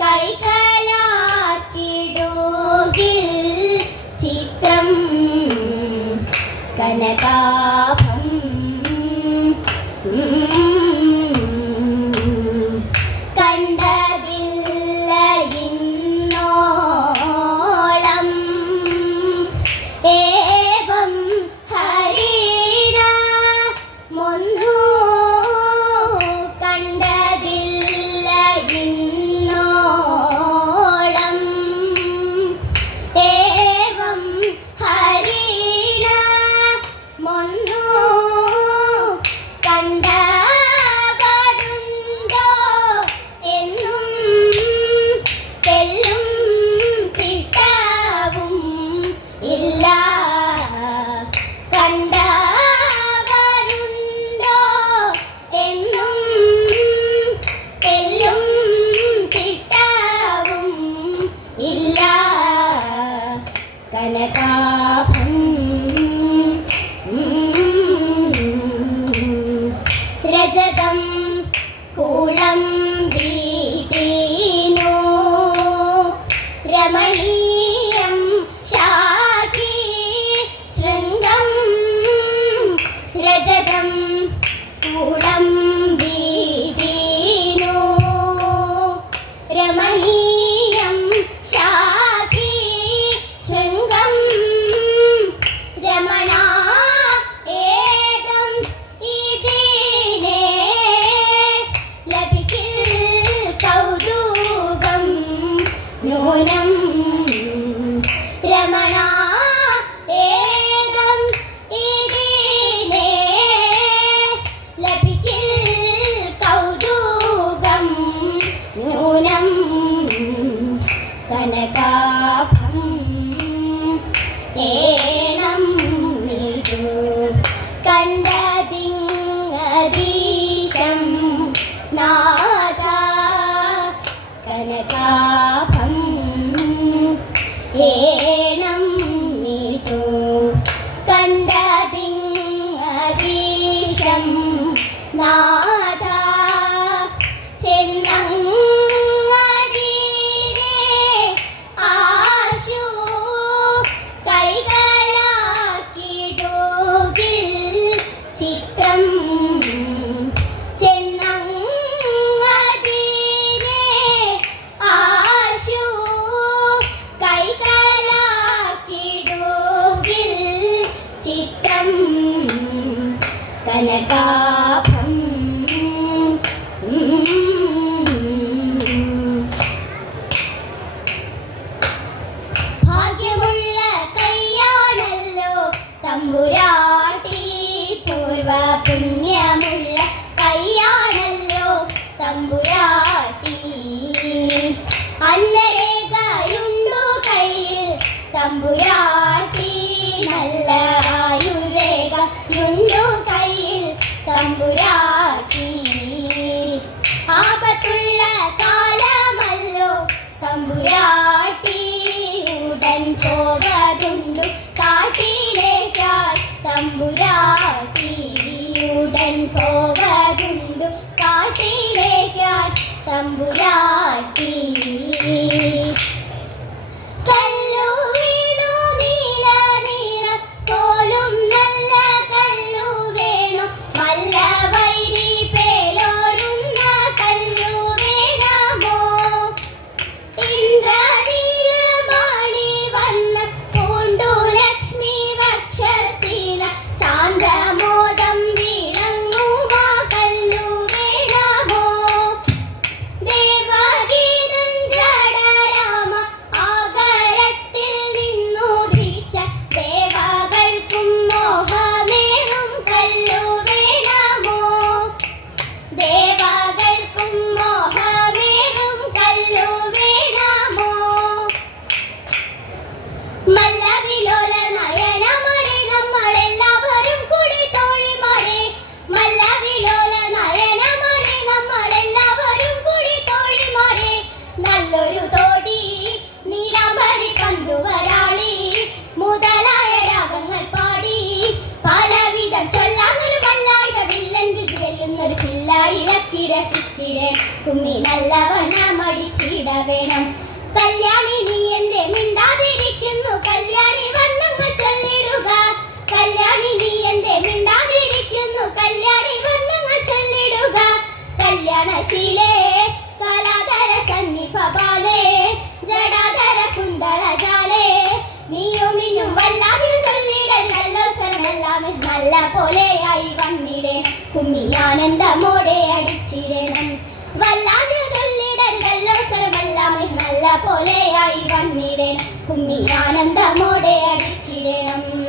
കൈകലാക്കിടോകിൽ ചിത്രം കനകാ ജഗദം കനകാഭം ഭാഗ്യമുള്ള കയ്യാണല്ലോ തമ്പുരാട്ടി പൂർവ തമ്പുരാട്ടി ആപത്തുള്ള കാലമല്ലോ തമ്പുരാട്ടി ഉടൻ തമ്പുരാട്ടി ഉടൻ തമ്പുരാട്ടി കുമ്മി നല്ലവണ്ണം അടിച്ചിട വേണം. കല്യാണി നീ എന്തേ മിണ്ടാതിരിക്കുന്നു. കല്യാണി വന്നങ്ങ് ചൊല്ലിടുക. കല്യാണി നീ എന്തേ മിണ്ടാതിരിക്കുന്നു. കല്യാണി വന്നങ്ങ് ചൊല്ലിടുക. കല്യാണശീലേ കാലാതര സന്നിഭപാലേ ജടാതര കുണ്ടളജാലേ നീയും ഇന്നും വല്ലാതിനും ചൊല്ലിട നല്ല അവസരമെല്ലാം നല്ല പോലെയായി വന്നിടേ കുമ്മിയാനന്ദമോടെ അടിച്ചിടണം. വല്ലാതെ പോലെയായി വന്നിടേണം. കുമ്മിയാനന്ദമോടെ അടിച്ചിടണം